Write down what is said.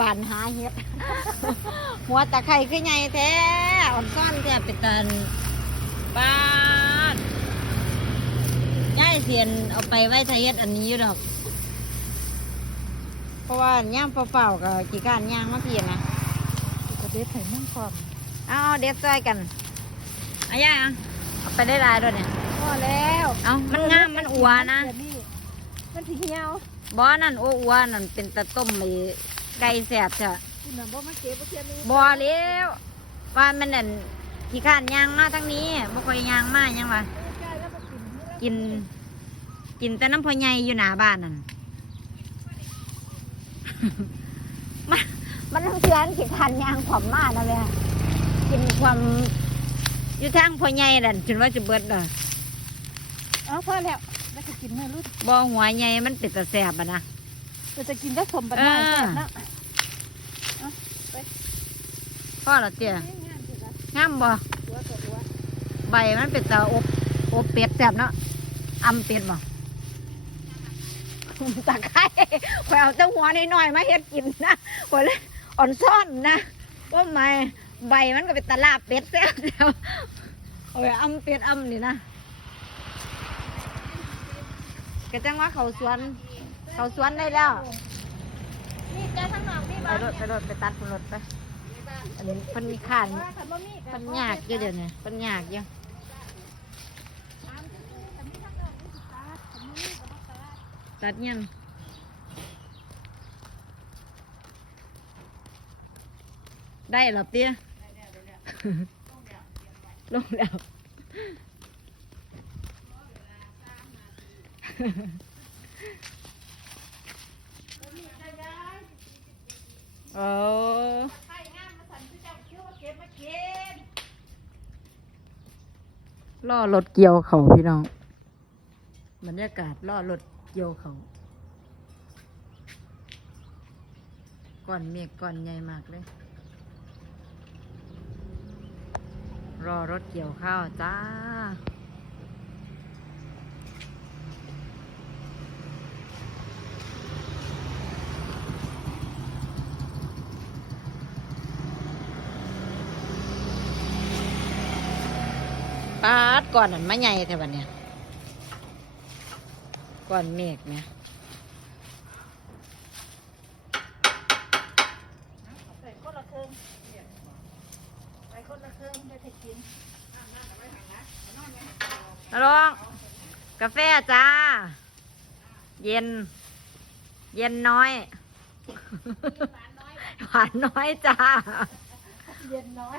ป่านหาเฮ็ดหัวตะไคร้คือไงแท้อ่อนซ่อนแท้เป็นตันปาดย่ายเสียนเอาไปไว้ทะเฮ็ดอันนี้อยู่ดอก เพราะว่าย่างเปล่าๆกับกี่การย่างมาเพียนนะกระเด็ดไข่มั่งความเอาเด็ดซอยกันเอาย่าเอาเอาไปได้หลายด้วยเนี่ยพอแล้ว เอามันงามมันอัวนะ เดี๋ยวนี่ มันถึงเหี่ยวบ่อนั่นโอ้อัวนั่นเป็นตะต้มไอ้ไก่แสบจ้ะคุณน่ะบ่มาเก็บบ่เทียนนี้บ่แล้วว่ามันนั่นขี้ข้านยางมาทั้งนี้บ่ค่อยยางมาหยังวะใกล้แล้วก็กินนี่แล้วกิน กินแต่น้ำพอใหญ่อยู่หน้าบ้านนั่น มันมันต้องเชือนขี้ข้านยางขวามมานั่นแหละกินความอยู่ทางพอใหญ่นั่นจนว่าจะเบิดเลยเอาพอแล้ว แล้วก็กินเนื้อรุ่นบ่หัวใหญ่มันเป็นตะแสบอะนะเราจะกินได้สมบัติได้เออแซ่บเนาะพ่อละเตี้ยงามเถอะนะงามบ่หัวกับหัวใบมันเป็นตะอบอบเป็ดแสบเนาะอำเป็ดบ่ตะไคร้ข่อยเอาแตั้งหัวน้อยๆมาเฮ็ดกินนะข่อยเลยอ่อนซ่อนนะว่าไม่ใบมันก็เป็นตะลาบเป็ดแซ่บแล้วโอ้ยอำเป็ดอำนี่นะ กระจังว่าเขาสวน เขาสวนได้แล้วนี่แกทั้งนอกนี่ไปบ้านรถไปรถไปตัดรถไปอันนี้เพิ่นมีข้านว่าคันบ่มีเพิ่นยากอยู่เดี๋ยวนี้เพิ่นยากอยู่ตัดยังได้เหรอเตี้ยลงแล้ว โอ้ล่อรถเกี่ยวเขาพี่น้องบรรยากาศล่อรถเกี่ยวเขาก่อนเมฆก่อนใหญ่มากเลย รอรถเกี่ยวข้าวจ้า ปาดก่อนนั่นมาใหญ่แท่วันเนี้ยก่อนเมฆเนี่ยนละครึ่งใส่คนละครึ่งได้แต่กินฮัลโหลกาแฟจ้า เย็น เย็นน้อย หวานน้อยจ้า เย็นน้อย